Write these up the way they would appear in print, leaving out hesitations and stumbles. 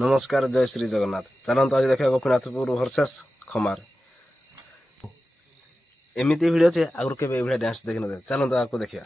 नमस्कार जय श्री जगन्नाथ। चलते आज देखा गोपीनाथपुर वर्सेस खमार एमती भिड अच्छे आगु के डांस देखी न चलते आपको देखिए।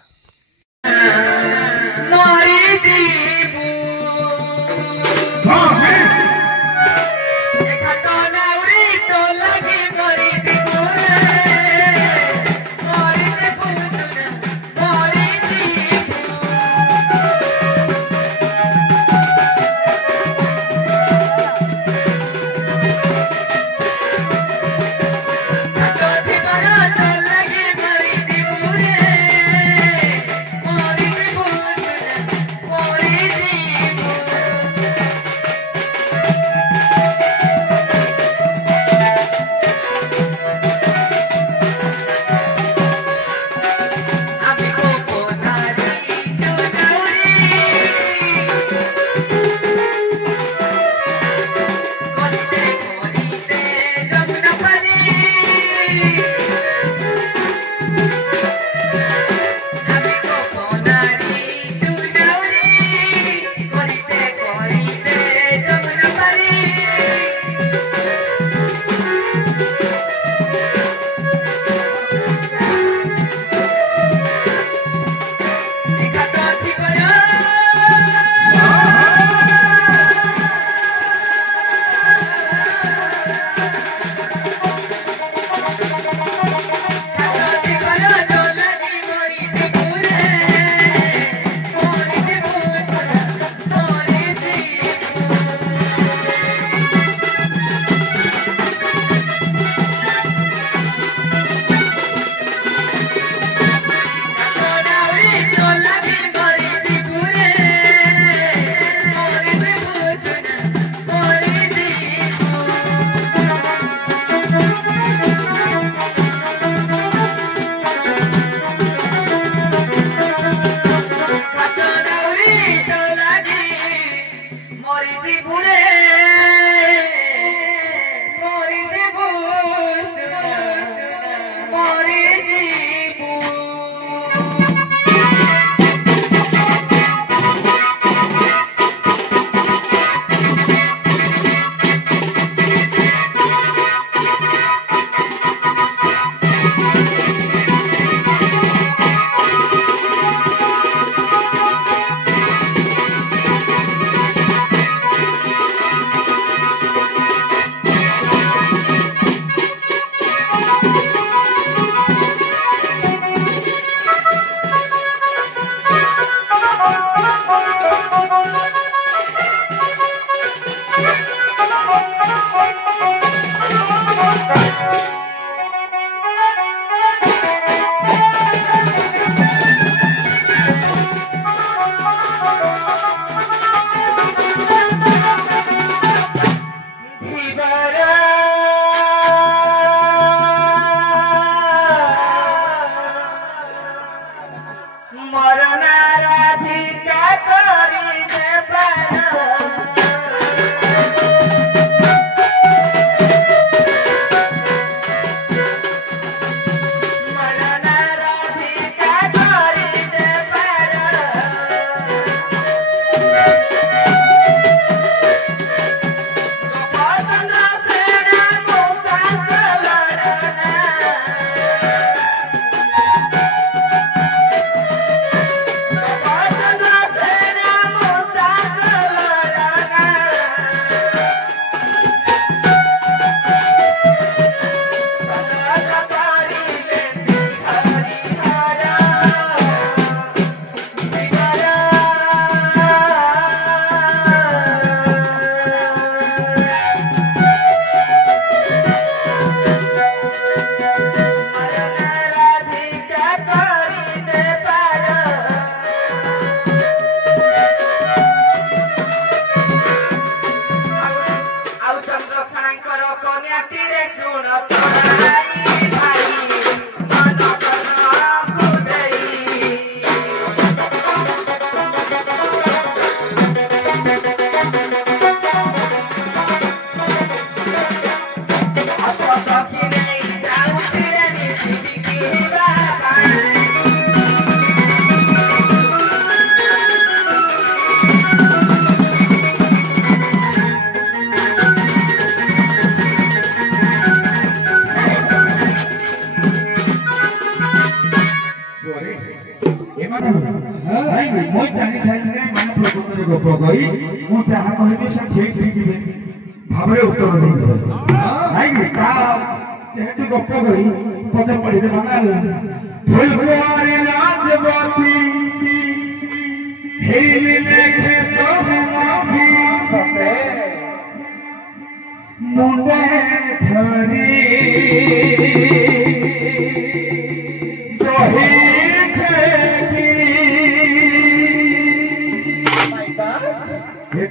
गप गई मु चाहा कहबी से ठीक ठीक भाबरे उत्तर देबे नाही ता जेहेतु गप गई पदे पढ़ी दे मना फुलवारी राजवती हेली देखे तो माफी मुंडे धरी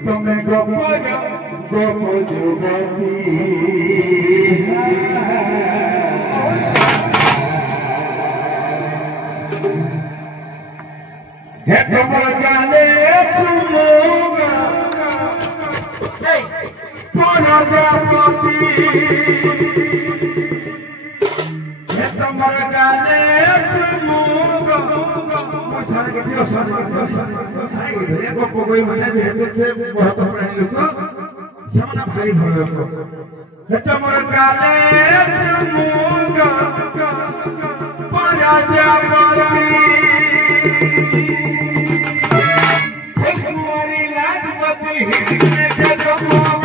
तुम्हें गोपन गोप जुगती हे तुम जाने सुनोगा प्रजापति हे तुम जाने सुनोगा सारे किसी को कोई मने जेहेतु से बहुत प्राणी लोक ସେମାନେ ଭାରି ଭଲ ଲୋକ ତମର କାଲେ ଚୁମୁକା ପ୍ରଜାପତି ଫୁଲମାରି ରାଜପତି ହିନେ ଜଗମ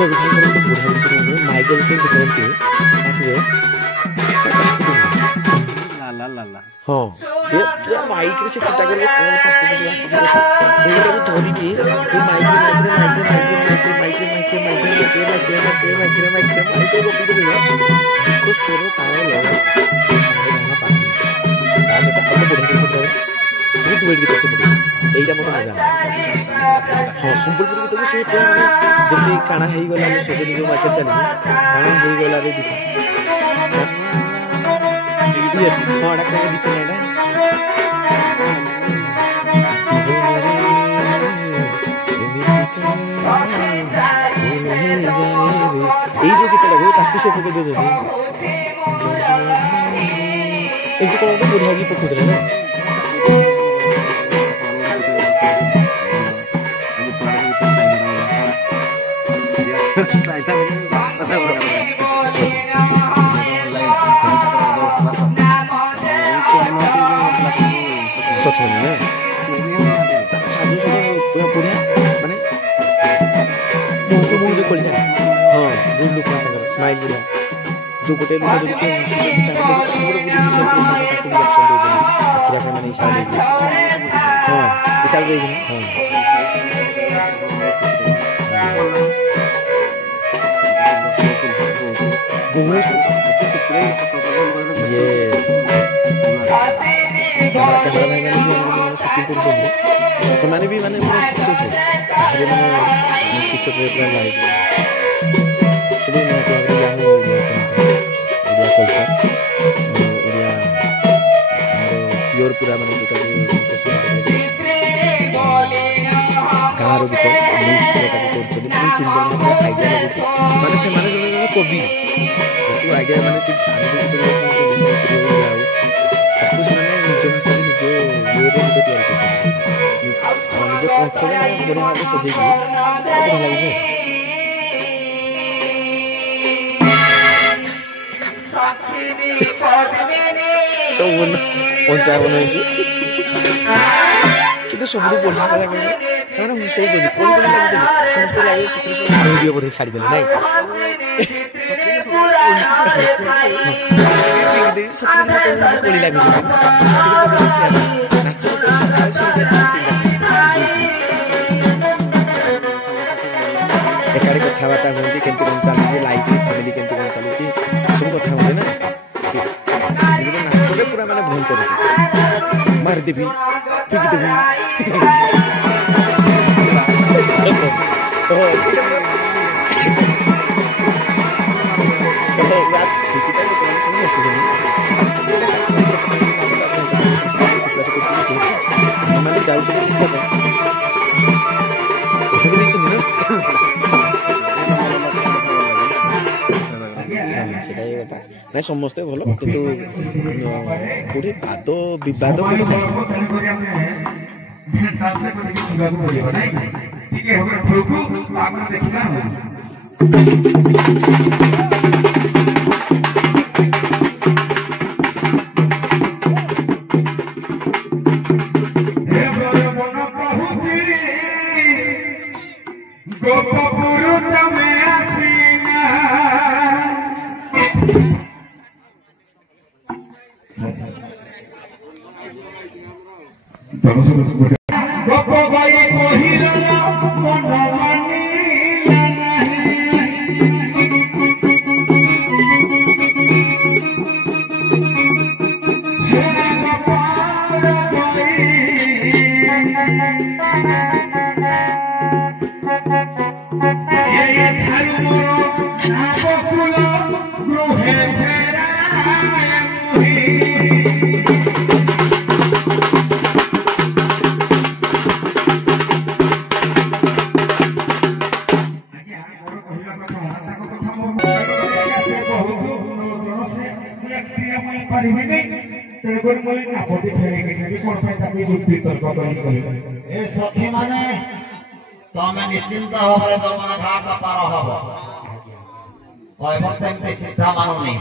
भाई करते बुढ़ा जिन माइक के करते ला ला ला हाँ ये माइक रे से चिंता करबो कोन पास से धरी की ये माइक तो सोरो ताव लगा सब वेट गीत सब एइटा मत मजा हां संबलपुर गीत भी से जल्दी काना हेई गला में सोचे जो माइक चली काना हेई गला रे गीत यस हां डा गीत ना এই যে গীতটা গো তাকে সে পকে দিয়ে দেবে এই যে কোন বুড়া কি পকে দেবে না সত্যি না সাজু সাজু পুরা পুরা মানে মুখ যে কইলা हां गुड लुक ना स्माइल बुढ़ा जो गोटे लोग जो के मैंने इशारा दे हां इशारा दे हां ये कैमरा भाई ने शूटिंग कर ସେମାନେ ବି ମାନେ ପୁରା ଶିଖୁଥିଲେ ବାହାରେ ମାନେ ଶିଖୁଥିଲେ ପୁରା ଲାଇଭ୍ କିନ୍ତୁ ନିହାତି ଭାବରେ ଆମ ଓଡ଼ିଆ କଲଚର ଓଡ଼ିଆ ଆମର ପିଓର ପୁରା ମାନେ ଯେଉଁଟାକି ଗାଁର ଗୀତ ମିକ୍ସ ତାକୁ କରୁଛନ୍ତି ପୁଣି ସୁନ୍ଦର ଭାବରେ ଆଇଡ଼ିଆ ଲାଗୁଛି ମାନେ ସେମାନେ ଜଣେ ଜଣେ କବି ଯେହେତୁ ଆଇଡ଼ିଆ ମାନେ ସେ ତାକୁ ସେମାନେ ନିଜ ଭାଷାରେ ନିଜ ଇଏରେ ଗୋଟେ ତିଆରି କରୁଛନ୍ତି निज कंठरे बढ़िया भाव सजे बढ़िया लगे कि सब बढ़िया लगे से हसौन कौन कौन लगे समस्त लगे भिडियो बोधे छाड़ी देले नाई कोली लगे एकाडे कथबार्ता होती केमती कौन चलती लाइफ फैमिली केमती कौन चलती सब कथा होते ना नाचले पूरा मैंने भूल कर मारिदेवी फिकिदेवी ନାଇଁ ସମସ୍ତେ ଭଲ କିନ୍ତୁ କୋଉଠି ବାଦ ବିବାଦ गप गाई कहिल मन मानी तमें निश्चिंत भाव जमुना घाट पार हम कहते सीधा मानुनी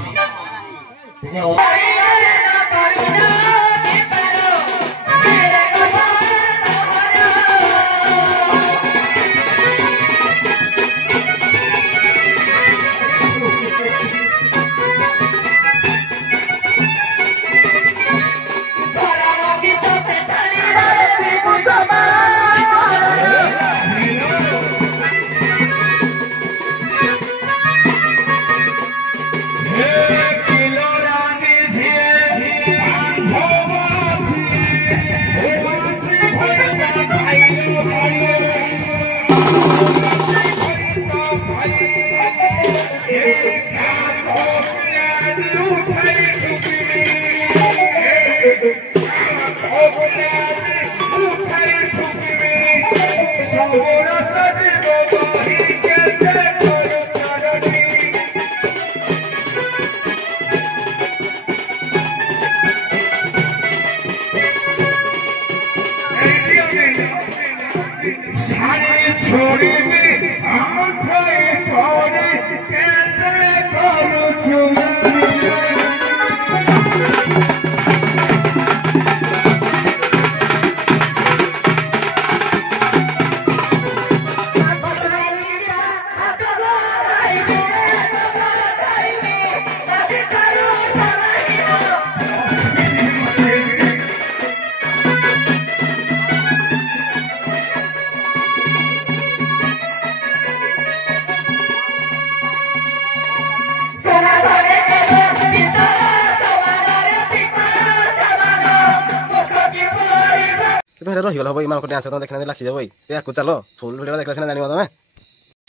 तुम्हें रहीगल भाई मां को डांस तो देखना लाखी भाई या को चलो फुल वीडियो देखला सिना जानिबा तमे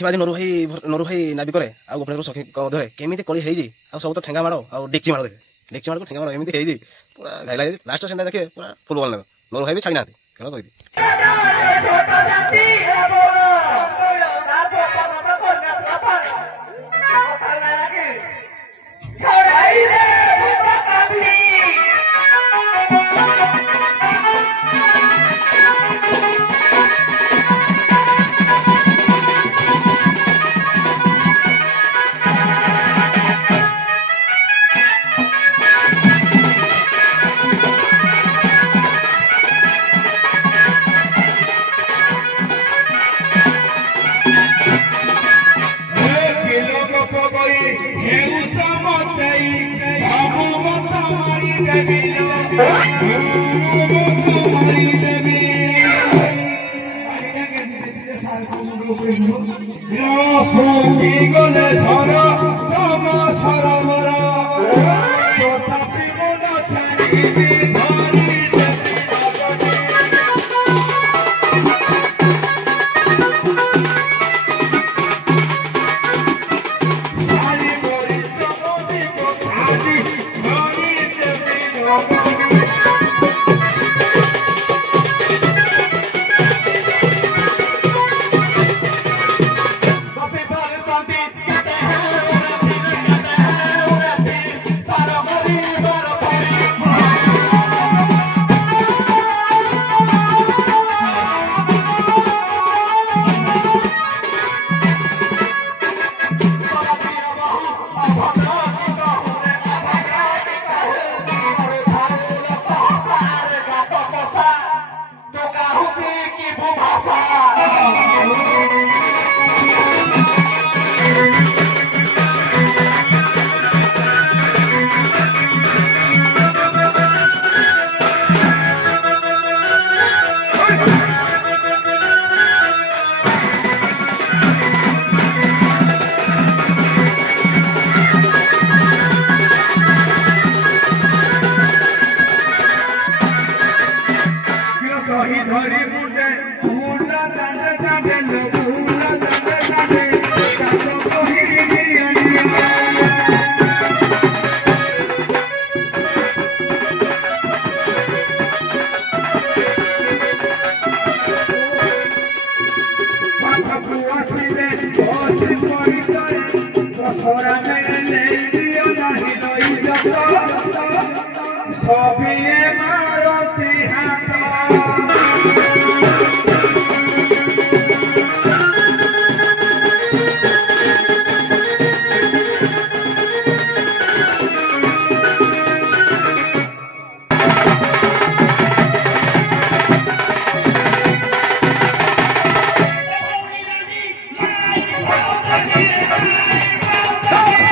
बाजी नरू भाई नाबी करे आ गोपने सखी धरे केमी कली है आ सब तो ठेंगा मारो आ डेक्ची मारो डेक्ची मारो ठेंगा मारो एमती है पूरा घाइला लास्ट सीन देखे पूरा फुटबॉल ने नरू भाई भी छाड़ी ना खेल कही Hey!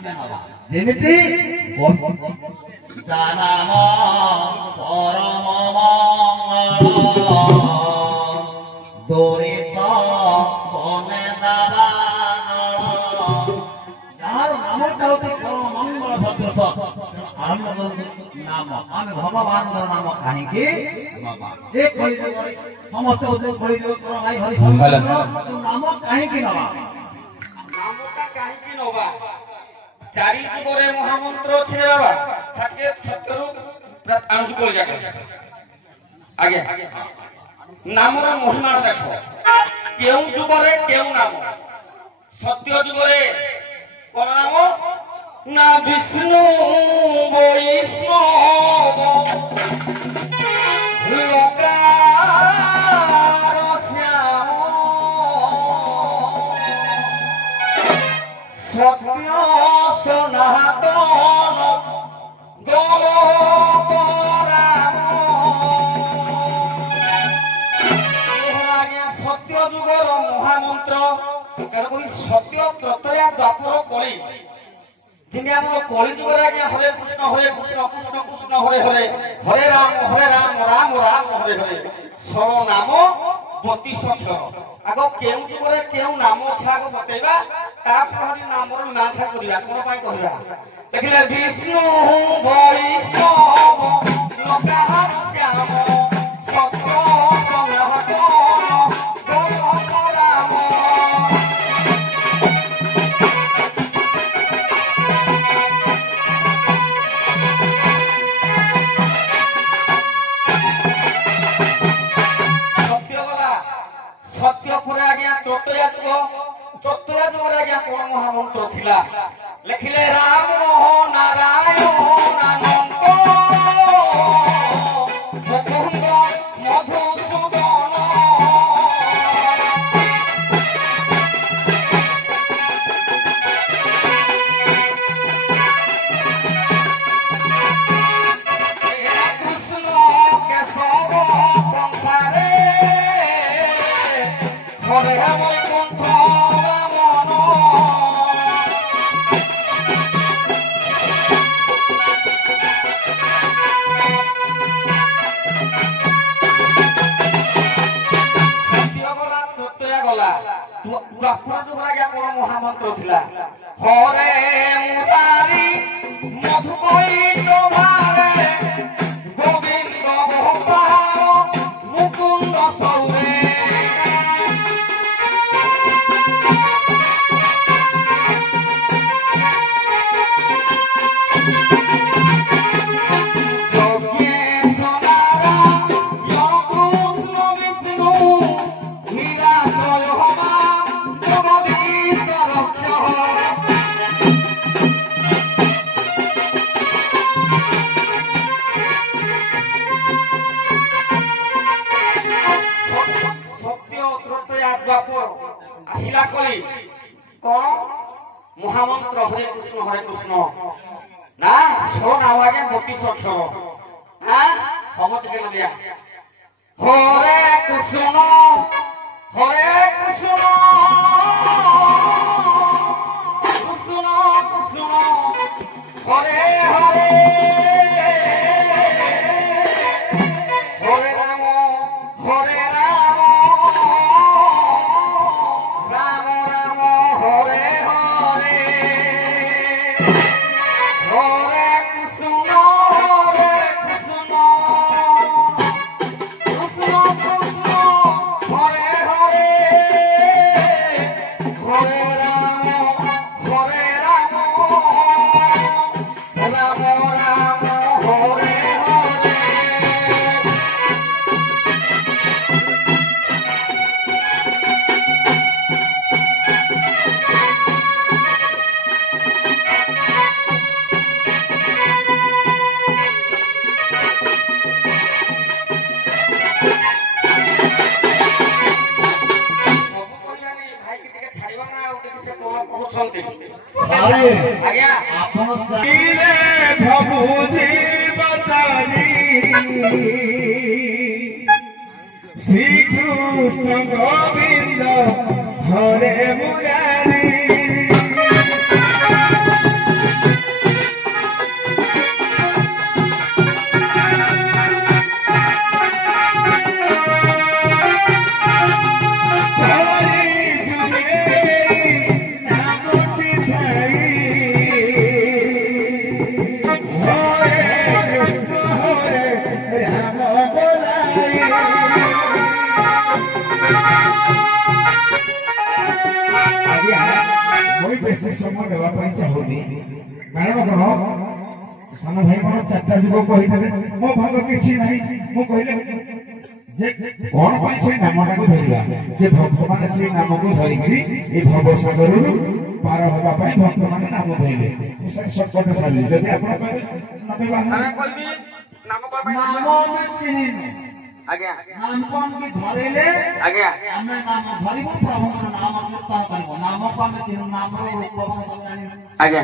ଯେମିତି ଜାନାମ ପରମ ମଙ୍ଗଳ ଦୋରିତ ବନେ ଦାବାନଳ ଯାହାର ନାମଟା ହେଉଛି ପରମ ମଙ୍ଗଳ ସଦୃଶ ନାମ ଆମେ ଭଗବାନଙ୍କର ନାମ କାହିଁକି ଏ କଳିଯୁଗରେ ସମସ୍ତେ ହଉଛନ୍ତି କଳିଯୁଗର ଭାଇ ହରିହର ନାମ କାହିଁକି ନବା ନାମଟା କାହିଁକି ନବା ଚାରି ଯୁଗରେ ମହାମନ୍ତ୍ର ଅଛି ବାବା ଷାଠିଏ ସତ୍ୟରୁ ପାଞ୍ଚ ଯୁଗ ଯାକ ଆଜ୍ଞା ନାମର ମହିମା ଦେଖ କେଉଁ ଯୁଗରେ କେଉଁ ନାମ ସତ୍ୟ ଯୁଗରେ କଣ ନାମ ନା ବିଷ୍ଣୁ ବୈଷ୍ଣବ ଲୋକାର ଶ୍ୟାମ ସତ୍ୟ ସନାତନ ଗୋଲକ ରାମ ସତ୍ୟ ଯୁଗର ମହାମନ୍ତ୍ର ସତ୍ୟ ତ୍ରତୟା ଦ୍ୱାପର କଳି जिन्हें हम लोग कॉलेज वगैरह क्या हरे कृष्ण कृष्ण कृष्ण हरे हरे हरे राम राम राम हरे हरे सो नाम 32 अक्षर आगो केउ जुगरे केउ नाम छा को बतेबा तापरि नामर नाशा करिया कोन पाई कहला देखले विष्णु वैष्णव लोकाहार श्याम सत्य सनातन गोलक राम ତ୍ରତୟା ଯୁଗରେ ଆଜ୍ଞା କଣ ମହାମନ୍ତ୍ର ଥିଲା ଲେଖିଲେ ରାମ ନାରାୟଣ ଆନନ୍ଦ ମୁକୁନ୍ଦ ମଧୁସୂଦନ କୃଷ୍ଣ କେଶବ ସଂସାରେ হরে বৈকুণ্ঠ রামন মহামন্ত্র ଥିଲା হরে মুরারি মধুকৈটভারে গোবিন্দ গোপাল মুকুন্দ সৌরে আসিলা কলি কোন মহামন্ত্র হরে কৃষ্ণ না শোন আওয়াজে 32 অক্ষর হ্যাঁ সমঝ কেন দিয়া হরে কৃষ্ণ কৃষ্ণ কৃষ্ণ হরে হরে হরে রাম হরে রাম রাম রাম হরে হরে হরে কৃষ্ণ কৃষ্ণ কৃষ্ণ কৃষ্ণ হরে হরে হরে রাম হরে রাম রাম রাম হরে হরে ଆଜ୍ଞା ଆପଣ ଚାହିଁଲେ ପ୍ରଭୁଜୀ ବତାନି ଶ୍ରୀକୃଷ୍ଣ ଗୋବିନ୍ଦ ହରେ ମୁରାରୀ ଦେବା ପାଇଁ ଚାହୁଁନି କାରଣ କଣ ସାନ ଭାଇ ମୋର ଚାରିଟା ଯୁଗ କହିଦେଲେ ମୋ ଭାଗ କିଛି ନାହିଁ ମୁଁ କହିଲେ ଯେ କଣ ପାଇଁ ସେ ନାମଟାକୁ ଧରିବା ଯେ ଭକ୍ତମାନେ ସେ ନାମକୁ ଧରିକିରି ଏ ଭବସାଗରରୁ ପାର ହେବା ପାଇଁ ଭକ୍ତମାନେ ନାମ ଧରିଲେ ମୁଁ ସାର୍ ସର୍ଟକଟ୍ ସାରିଲି ଯଦି ଆପଣ କହିବେ ନାମ ଆମେ ଚିହ୍ନିନୁ ଆଜ୍ଞା ନାମକୁ ଆମକୁ ଧରେଇଲେ ଆଜ୍ଞା ଆମେ ନାମ ଧରିବୁ ପ୍ରଭୁଙ୍କର ନାମ କୀର୍ତ୍ତନ କରିବୁ ନାମକୁ ଆମେ ଚିହ୍ନୁ ନାମର ରୂପ ଜାଣିବୁ ଆଜ୍ଞା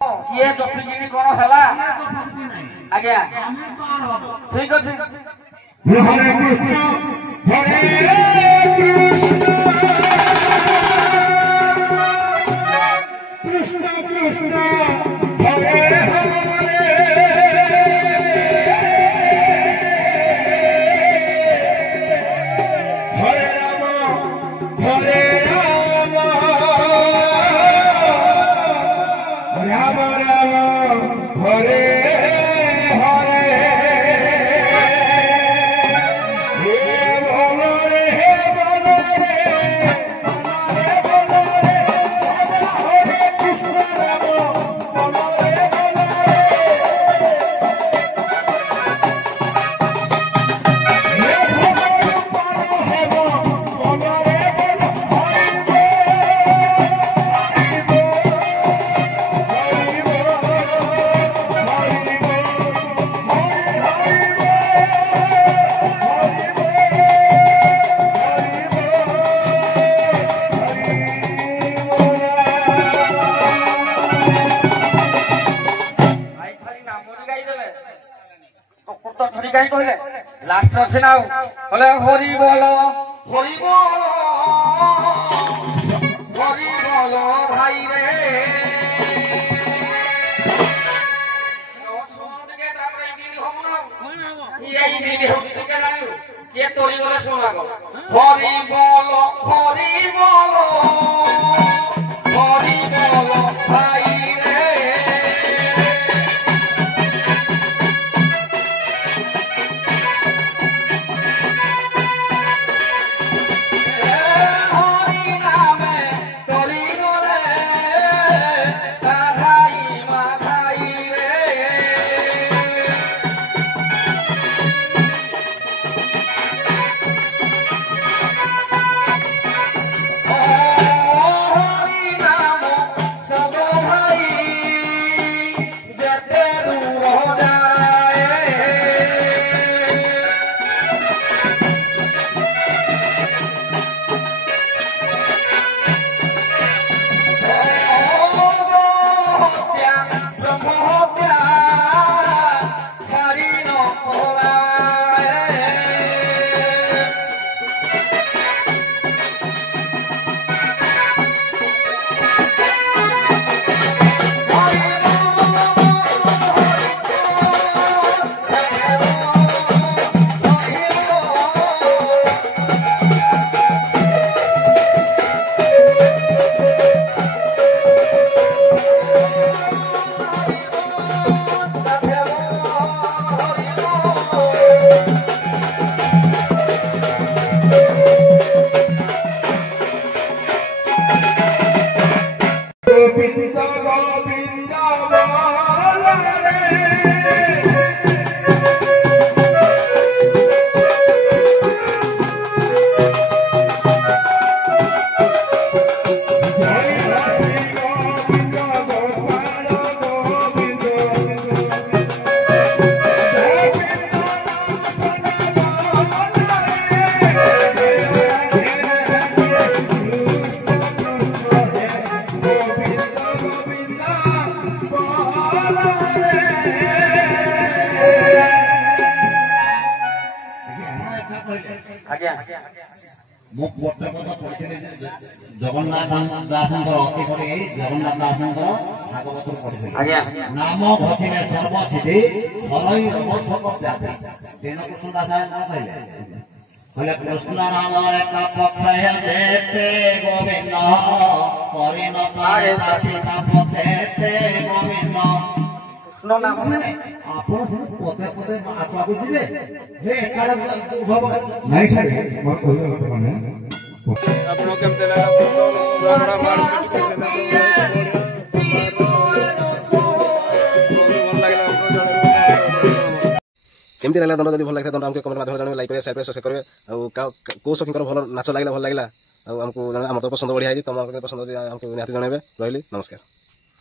କିଏ ଜପିକିନି କଣ ହେଲା ଆଜ୍ଞା ଆମେ ପାର ହବ ଠିକ ଅଛି हरे कृष्ण कृष्ण कृष्ण हरे हरे राम हरे राम राम राम हरे लास्ट अच्छे ना बोले हरि बोल हरि बोल भाई रे किए तोड़ी गले सुन लागो हरि बोल भाई रे जगन्नाथ दासंकर अति करे जगन्नाथ दासंकर भागवत पढ़े नाम घोषिले सर्वसिद्धि सरई रोग सब व्याधि तेन कृष्ण दास कहले कहले कृष्ण नाम एक पक्षय देते गोविंद करिन पारे पापी तापते गोविंद कृष्ण नाम आपण से पते पते आत्मा को जिवे हे एकाडा भव नहीं सर मैं कहले माने आप लोग केमते लागला केमती लागला दंड जब भल लगे दंड हमको कमेंट माध्यम जन लाइक करेंगे शेयर करेंगे सब्सक्राइब करेंगे कौ सखींकर भल नाच लगे भल लगे आमको पसंद बढ़िया है तुम पसंद हमको निहाती जनइबे रही नमस्कार।